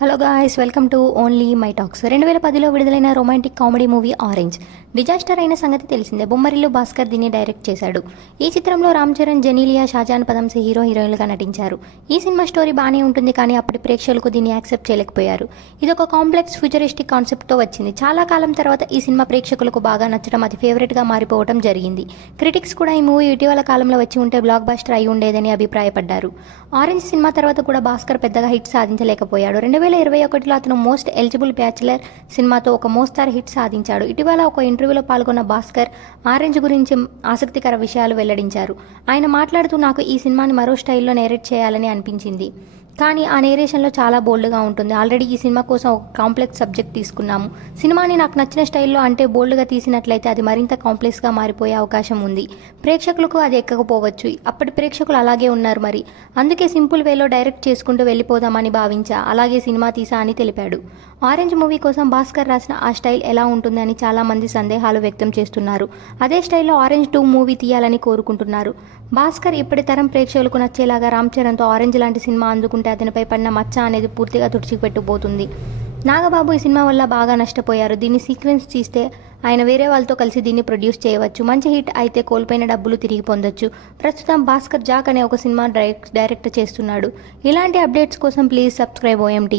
Hello guys, welcome to only my talks. 2010లో విడుదలైన romantic comedy movie orange disaster అయిన సంగతి తెలిసిందే. బొమ్మరిల్లు భాస్కర్ దీన్ని డైరెక్ట్ చేశాడు. ఈ చిత్రంలో రామ్ చరణ్, జెనీలియా, షాజాన్ పదంసి హీరోయిన్లుగా నటించారు. ఈ సినిమా స్టోరీ బాగానే ఉంటుంది, కానీ అప్పటి ప్రేక్షకులకు దీన్ని యాక్సెప్ట్ చేయలేకపోయారు. ఇదొక కాంప్లెక్స్ ఫ్యూచరిస్టిక్ కాన్సెప్ట్తో వచ్చింది. చాలా కాలం తర్వాత ఈ సినిమా ప్రేక్షకులకు బాగా నచ్చడం, అది ఫేవరెట్గా మారిపోవడం జరిగింది. క్రిటిక్స్ కూడా ఈ మూవీ ఇటీవల కాలంలో వచ్చి ఉంటే బ్లాక్ బస్టర్ అయి ఉండేదని అభిప్రాయపడ్డారు. ఆరెంజ్ సినిమా తర్వాత కూడా భాస్కర్ పెద్దగా హిట్ సాధించలేకపోయాడు. 2021లో అతను మోస్ట్ ఎలిజిబుల్ బ్యాచులర్ సినిమాతో ఒక మోస్తారు హిట్ సాధించాడు. ఇటీవల ఒక ఇంటర్వ్యూలో పాల్గొన్న భాస్కర్ ఆరెంజ్ గురించి ఆసక్తికర విషయాలు వెల్లడించారు. ఆయన మాట్లాడుతూ, నాకు ఈ సినిమాని మరో స్టైల్లో నేరేట్ చేయాలని అనిపించింది, కానీ ఆ నేరేషన్లో చాలా బోల్డ్గా ఉంటుంది. ఆల్రెడీ ఈ సినిమా కోసం ఒక కాంప్లెక్స్ సబ్జెక్ట్ తీసుకున్నాము. సినిమాని నాకు నచ్చిన స్టైల్లో అంటే బోల్డ్గా తీసినట్లయితే అది మరింత కాంప్లెక్స్గా మారిపోయే అవకాశం ఉంది. ప్రేక్షకులకు అది ఎక్కకపోవచ్చు. అప్పటి ప్రేక్షకులు అలాగే ఉన్నారు, మరి అందుకే సింపుల్ వేలో డైరెక్ట్ చేసుకుంటూ వెళ్ళిపోదామని భావించా, అలాగే సినిమా తీసా అని తెలిపాడు. ఆరెంజ్ మూవీ కోసం భాస్కర్ రాసిన ఆ స్టైల్ ఎలా ఉంటుందని చాలా మంది సందేహాలు వ్యక్తం చేస్తున్నారు. అదే స్టైల్లో ఆరెంజ్ 2 మూవీ తీయాలని కోరుకుంటున్నారు. భాస్కర్ ఇప్పటి తరం ప్రేక్షకులకు నచ్చేలాగా రామ్ చరణ్తో ఆరెంజ్ లాంటి సినిమా అందుకుంటే అతనిపై పడిన మచ్చ అనేది పూర్తిగా తుడిచిపెట్టుపోతుంది. నాగబాబు ఈ సినిమా వల్ల బాగా నష్టపోయారు. దీన్ని సీక్వెన్స్ తీస్తే ఆయన వేరే వాళ్ళతో కలిసి దీన్ని ప్రొడ్యూస్ చేయవచ్చు. మంచి హిట్ అయితే కోల్పోయిన డబ్బులు తిరిగి పొందొచ్చు. ప్రస్తుతం భాస్కర్ జాక్ అనే ఒక సినిమా డైరెక్ట్ చేస్తున్నాడు. ఇలాంటి అప్డేట్స్ కోసం ప్లీజ్ సబ్స్క్రైబ్ OMT.